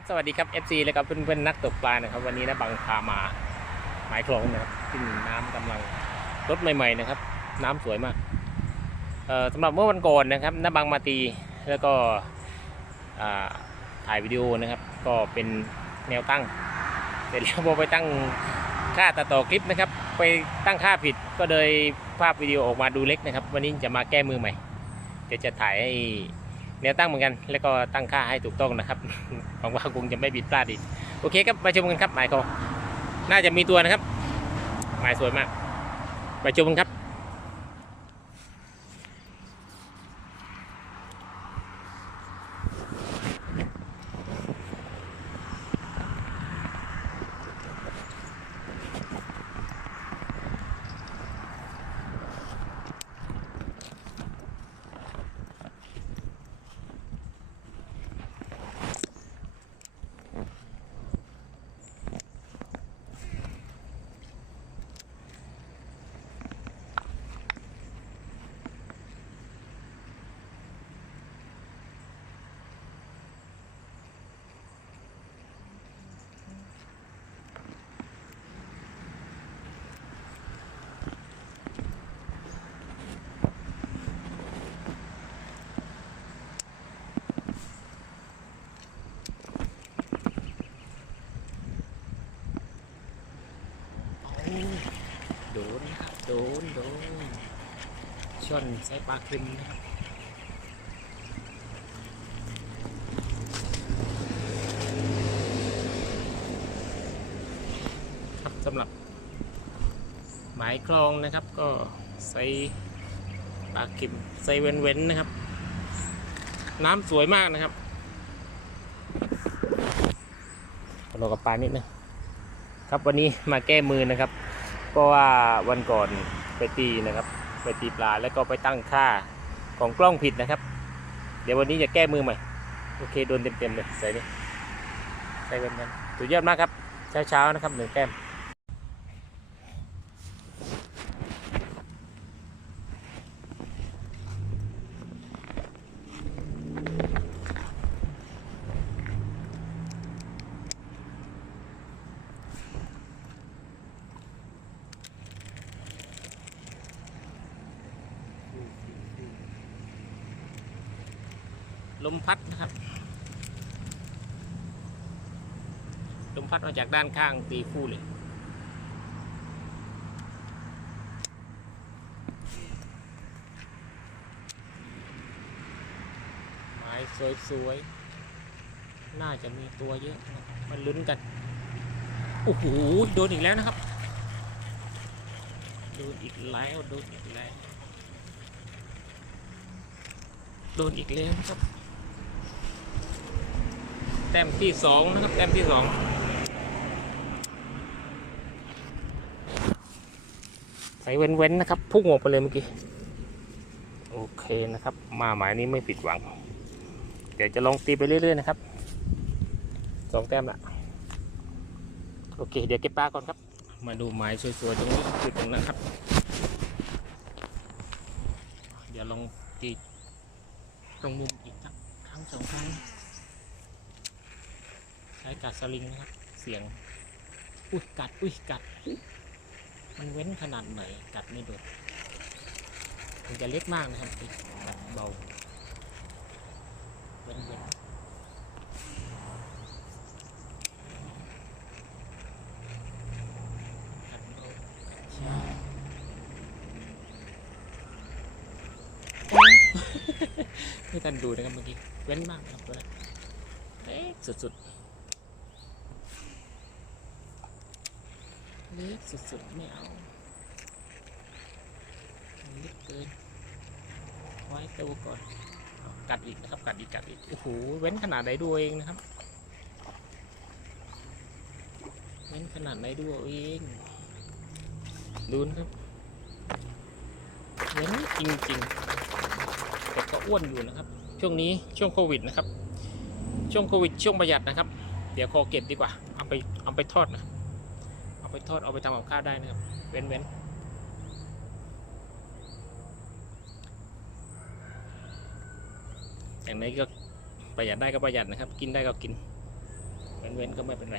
ครับสวัสดีครับ FC และกับเพื่อนๆนักตกปลานะครับวันนี้นะบังพามาหมายคลองนะครับที่น้ำกำลังลดใหม่ ๆนะครับ น้ำสวยมากเอ่อสำหรับเมื่อวันก่อนนะครับน้าบังมาตีแล้วก็ถ่ายวิดีโอนะครับ ก็เป็นแนวตั้งเสร็จแล้วพอไปตั้งค่าตัดต่อคลิปนะครับ ไปตั้งค่าผิดก็เลยภาพวิดีโอออกมาดูเล็กนะครับ วันนี้จะมาแก้มือใหม่เดี๋ยวจะถ่ายให้ แนวตั้งเหมือนกัน แล้วก็ตั้งค่าให้ถูกต้องนะครับหวังว่าคงจะไม่บิดพลาดอีกโอเคครับไปชมกันครับหมายเขาน่าจะมีตัวนะครับหมายสวยมากไปชมกันครับ โดนครับโดนโดนชนใส่ปลาครึมนะครับครับสำหรับ หมายคลองนะครับ ก็ใส่ปลาคิมใส่เว้นๆนะครับ น้ำสวยมากนะครับเรากับปลานิดนึงครับวันนี้มาแก้มือนะครับ เพราะว่าวันก่อนไปตีนะครับ ไปตีปลาแล้วก็ไปตั้งค่าของกล้องผิดนะครับ เดี๋ยววันนี้จะแก้มือใหม่ โอเคโดนเต็มๆเลยใส่นี่ใส่เป็นกันสุดยอดมากครับ เช้าๆนะครับหนึ่งแก้ม ลมพัดนะครับลมพัดมาจากด้านข้างตีคู่เลยไม้สวยๆ น่าจะมีตัวเยอะมันลุ้นกัน โอ้โห โดนอีกแล้วนะครับ โดนอีกแล้ว โดนอีกแล้ว โดนอีกแล้วครับ แต้มที่สองนะครับ แต้มที่สองใส่เว้นๆนะครับ พุ่งออกไปเลยเมื่อกี้ โอเคนะครับ มาหมายนี้ไม่ผิดหวัง เดี๋ยวจะลองตีไปเรื่อย ๆ นะครับ สองแต้มละ โอเค เดี๋ยวเก็บปลาก่อนครับ มาดูหมายสวยๆตรงนี้จุดตรงนะครับ เดี๋ยวลองตีตรงมุมอีกครับครั้งสองครั้ง ใช้กัดสลิงนะครับ เสียง อุ้ยกัด อุ้ยกัด มันเว้นขนาดไหน กัดไม่โดนมันจะเล็กมากนะครับกัดเบา เว้นเว้นกัดเบากัดช้าไม่ทันดูนะครับเมื่อกี้ เว้นมากครับตัวนั้นเล็กสุดๆ เล็กสุดๆไม่เอาเล็กเกินไว้ตัวก่อนอกัดอีกนะครับกัดอีกกัดอีกโอ้โหเว้นขนาดไหนดูเองนะครับ เว้นขนาดไหนดูเอาเองดูนะครับเว้นจริงๆแต่ก็อ้วนอยู่นะครับ ช่วงนี้ช่วงโควิดนะครับ ช่วงโควิดช่วงประหยัดนะครับ เดี๋ยวคอเก็บดีกว่าเอาไปเอาไปทอดนะ เอาไปทอดเอาไปทำกับข้าวได้นะครับ เว้นเว้นอย่างนี้ก็ประหยัดได้ก็ประหยัดนะครับ กินได้ก็กิน เว้นเว้นก็ไม่เป็นไร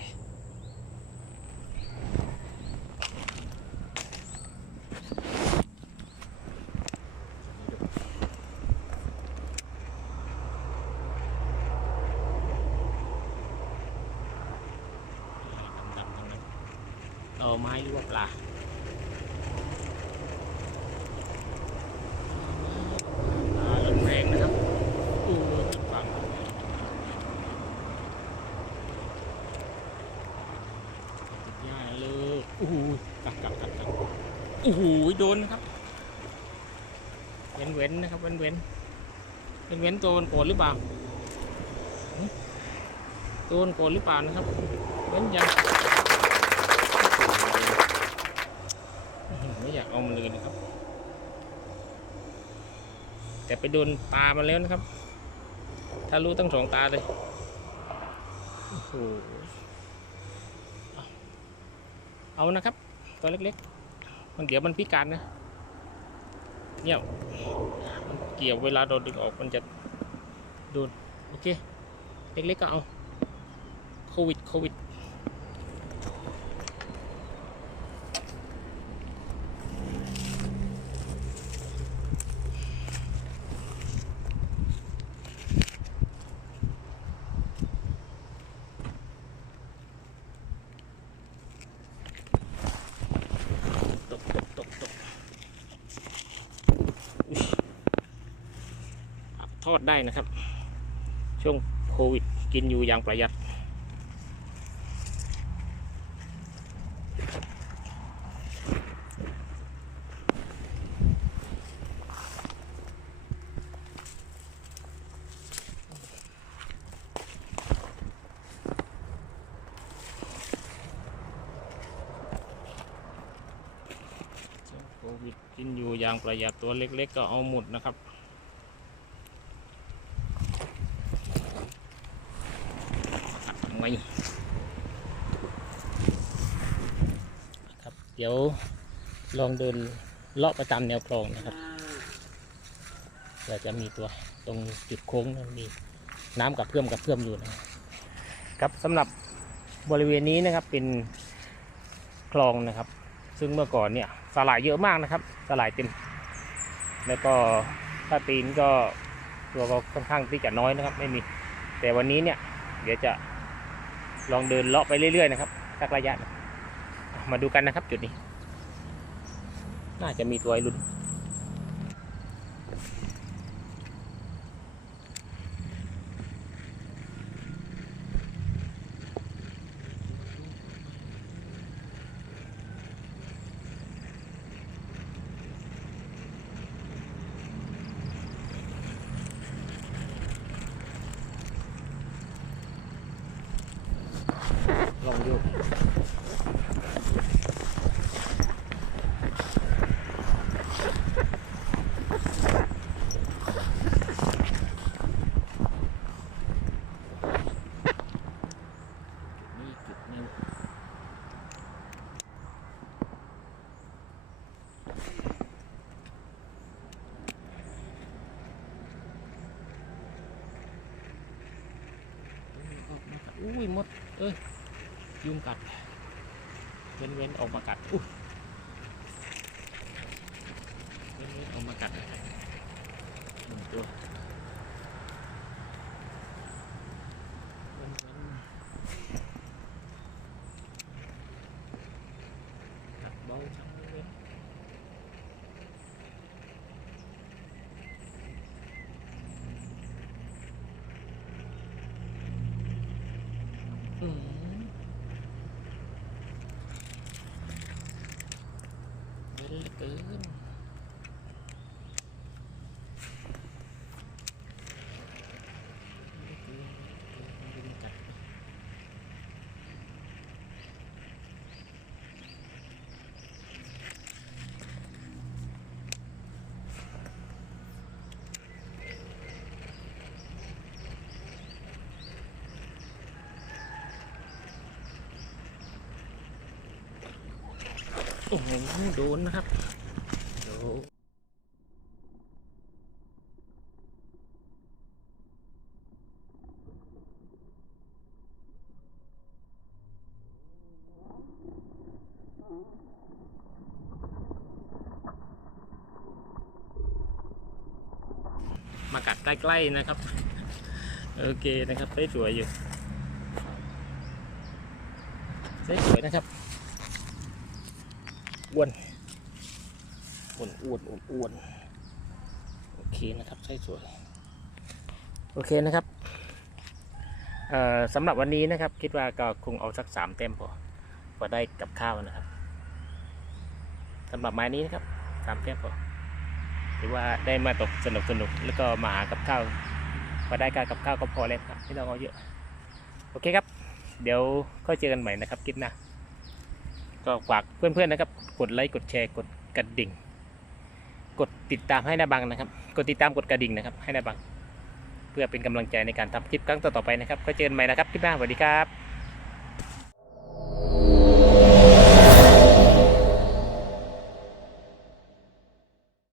ดำๆทั้งนั้นต่อ ไม้หรือว่าปลาแรงนะครับดูฝั่งติดหญ้าเลยอู้หูกัดกัดกัดกัดอู้หูโดนนะครับ เว้นเว้นนะครับ เว้นเว้นเว้นเว้นตัวมันโกรธหรือเปล่าตัวมันโกรธหรือเปล่านะครับ เว้นยัง อื้อหือไม่อยาก เอามันเลยนะครับ แต่ไปโดนตามันแล้วนะครับถ้ารู้ทั้งสองตาเลยโอ้โหเอาเอานะครับ ตัวเล็กๆ มันเกี่ยวมันพิการนะ เนี่ยมันเกี่ยวเวลาโดนดึงออกมันจะโดน โอเค เล็กๆก็เอา โควิด โควิด ตกตกตกตกอุ๊ยท อดได้นะครับ ช่วงโควิดกินอยู่อย่างประหยัด โควิดกินอยู่อย่างประหยัดตัวเล็ก ๆ ก็เอาหมดนะครับ ตัดทำไมครับ เดี๋ยวลองเดินเลาะประจำแนวคลองนะครับเผื่อจะมีตัวตรงจุดโค้งนั้นมีน้ำกับเพื่อมกับเพื่อมอยู่นะครับครับสำหรับบริเวณนี้นะครับเป็นคลองนะครับ ซึ่งเมื่อก่อนเนี่ยสลายเยอะมากนะครับสลายเต็ม แล้วก็ถ้าตีนก็ตัวก็ค่อนข้างที่จะน้อยนะครับ ไม่มี แต่วันนี้เนี่ย เดี๋ยวจะ ลองเดินเลาะไปเรื่อยๆนะครับสักระยะ มาดูกันนะครับจุดนี้ น่าจะมีตัวไอ้รุ่น ลองดูนี่จุดนี้อุ้ ยิ่งกัด เว้นเว้นออกมากัดอุ้ยเว้นเว้นออกมากัด โอ้โหโดนนะครับโดมากัดใกล้ๆนะครับ โอเคนะครับได้สวยอยู่ได้สวยนะครับ อ้วนอ้วนอ้วนอ้วนอ้วนโอเคนะครับใช่สวย โอเคนะครับสำหรับวันนี้นะครับ คิดว่าก็คงเอาสักสามเต็มพอพอได้กับข้าวนะครับสำหรับไม้นี้นะครับสามเต็มพอหรือว่าได้มาตกสนุกสนุกแล้วก็มาหากับข้าวพอได้การกับข้าวก็พอแล้วครับไม่ต้องเอาเยอะ โอเคครับ เดี๋ยวค่อยเจอกันใหม่นะครับคลิปหน้า ก็ฝากเพื่อนๆนะครับ กดไลค์กดแชร์กดกระดิ่ง กดติดตามให้นาบังนะครับ กดติดตามกดกระดิ่งนะครับ ให้นาบัง เพื่อเป็นกำลังใจในการทำคลิปครั้งต่อๆไปนะครับ ก็เจอกันใหม่นะครับคลิปหน้าสวัสดีครับ